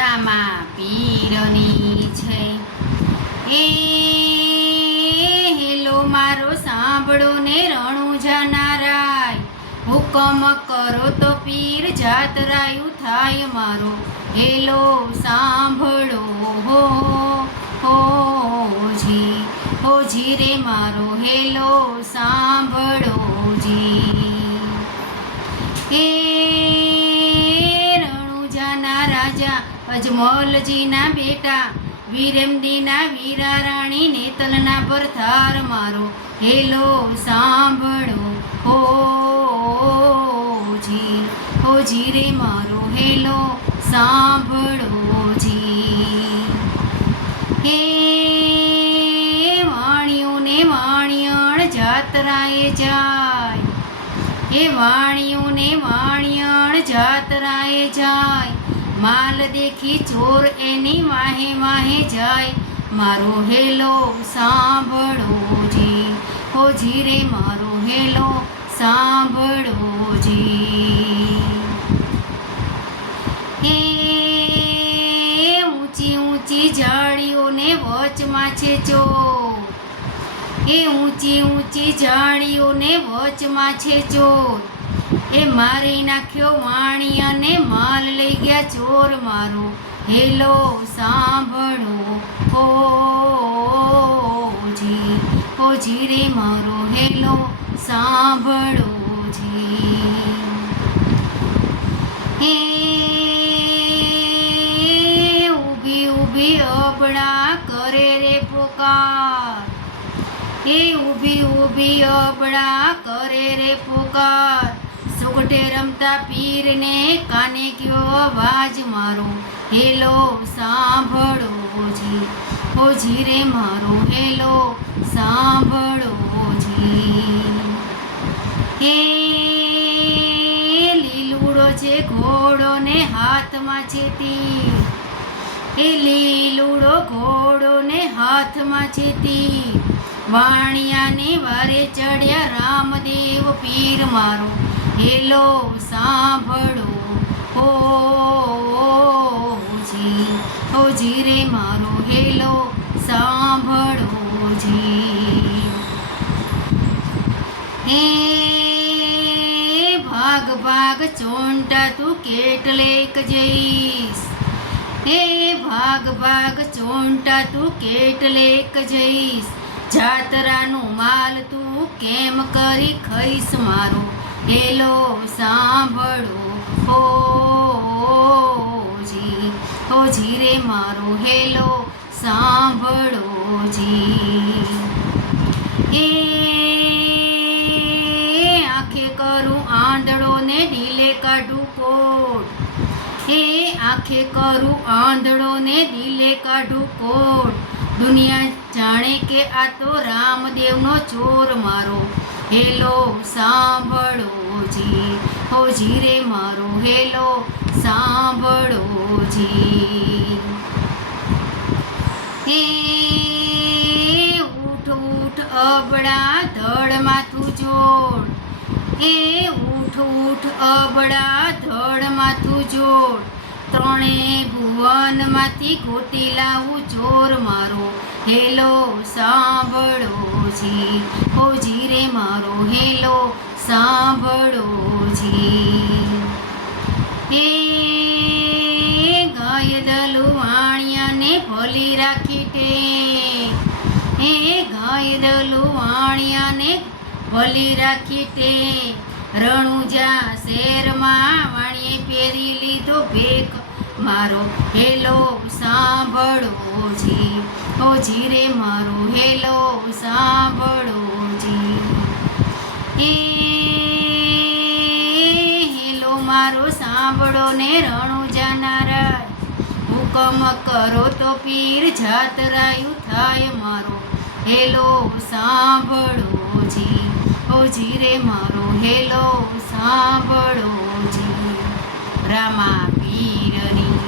રામા પીરની છે. એ હેલો, મારો સાંભળો ને રણુ જાનારાય હુકમ કરો તો પીર જાતરાયું થાય મારો. હેલો, સાંભળો હો હોજી હોજી રે મારો. હેલો, સાંભળો જી. હે અજમલજીના બેટા, વિરમદીના વીરા રાણી નેતલના પરથાર મારો. હેલો, સાંભળો. હો, જી. હો, જી રે મારો. હેલો, સાંભળો, જી. હે વાણીઓને વાણિયણ જાતરાએ જાય. હે વાણીઓને વાણિયણ જાતરાએ જાય. માલ દેખી ચોર એની વાહે વાહે જાય. મારો હેલો સાંભળો જી. હો રે મારો હેલો સાંભળો જી. હે ઊંચી ઊંચી જાળીઓને વચમાં છે ચોર એ ઊંચી ઊંચી જાળીઓને વચમાં છે ચોર એ મારી નાખ્યો વાણી અને માલ લઈ ગયા ચોર મારો. હેલો, સાંભળો. ઓ જી. ઓ જી રે મારો. હેલો, સાંભળો, જી. હે ઊભી ઊભી અબળા કરે રે પુકાર. એ ઊભી ઊભી અબડા કરે રે પુકાર. સુગટે રમતા પીરને કાને કયો અવાજ મારો? હેલો, સાંભળો જી હો જી રે મારો, હેલો, સાંભળો જી હે લીલુડો છે ઘોડો ને હાથમાં છે તીર એ લીલુડો ઘોડો ને હાથમાં છે તીર વાણિયાને વારે ચડ્યા રામદેવ પીર મારો. હેલો સાંભળો. હો જી હો જી રે મારો હેલો સાંભળો જી હે, ભાગ ભાગ, ચોંટા તું કેટલેક જઈશ. હે, ભાગ ભાગ, ચોંટા તું કેટલેક જઈશ. જાતરાનું માલ તું કેમ કરી ખઈશ મારો? હેલો સાંભળો. હો, જી. હો, જી રે મારો હેલો સાંભળો, જી. એ આંખે કરું આંધળો ને ઢીલે કાઢું કોટ. હે આંખે કરું આંધળો ને દિલે કાઢું કોટ. દુનિયા જાણે કે આ તો રામદેવનો ચોર મારો. હેલો, સાંભળો જી. હો રે મારો હેલો, સાંભળો જી. હે ઉઠ ઉઠ અબડા ધડ માથું જોડ. હે ઉઠ ઉઠ અબડા ધડ માથું જોડ. ત્રણે ભુવનમાંથી ખોટી લાવું ચોર મારો. હેલો, સાંભળો જી. હો જી રે મારો હેલો, સાંભળો જી. હે ગાય દલુ વાણિયાને ભલી રાખી ટે. હે ગાય દલુ વાણિયાને ભલી રાખી ટે. રણુજા શેરમાં વાણીએ પહેરી લીધો ભેખ. મારો હેલો, સાંભળો જી. ઓ જીરે મારો હેલો સાંભળો જી. હેલો મારો સાંભળો ને રણુ જાનારા હુકમ કરો તો પીર જાતરાયું થાય મારો. હેલો સાંભળો જી. ઓ જીરે મારો હેલો સાંભળો જી. રામા પીરની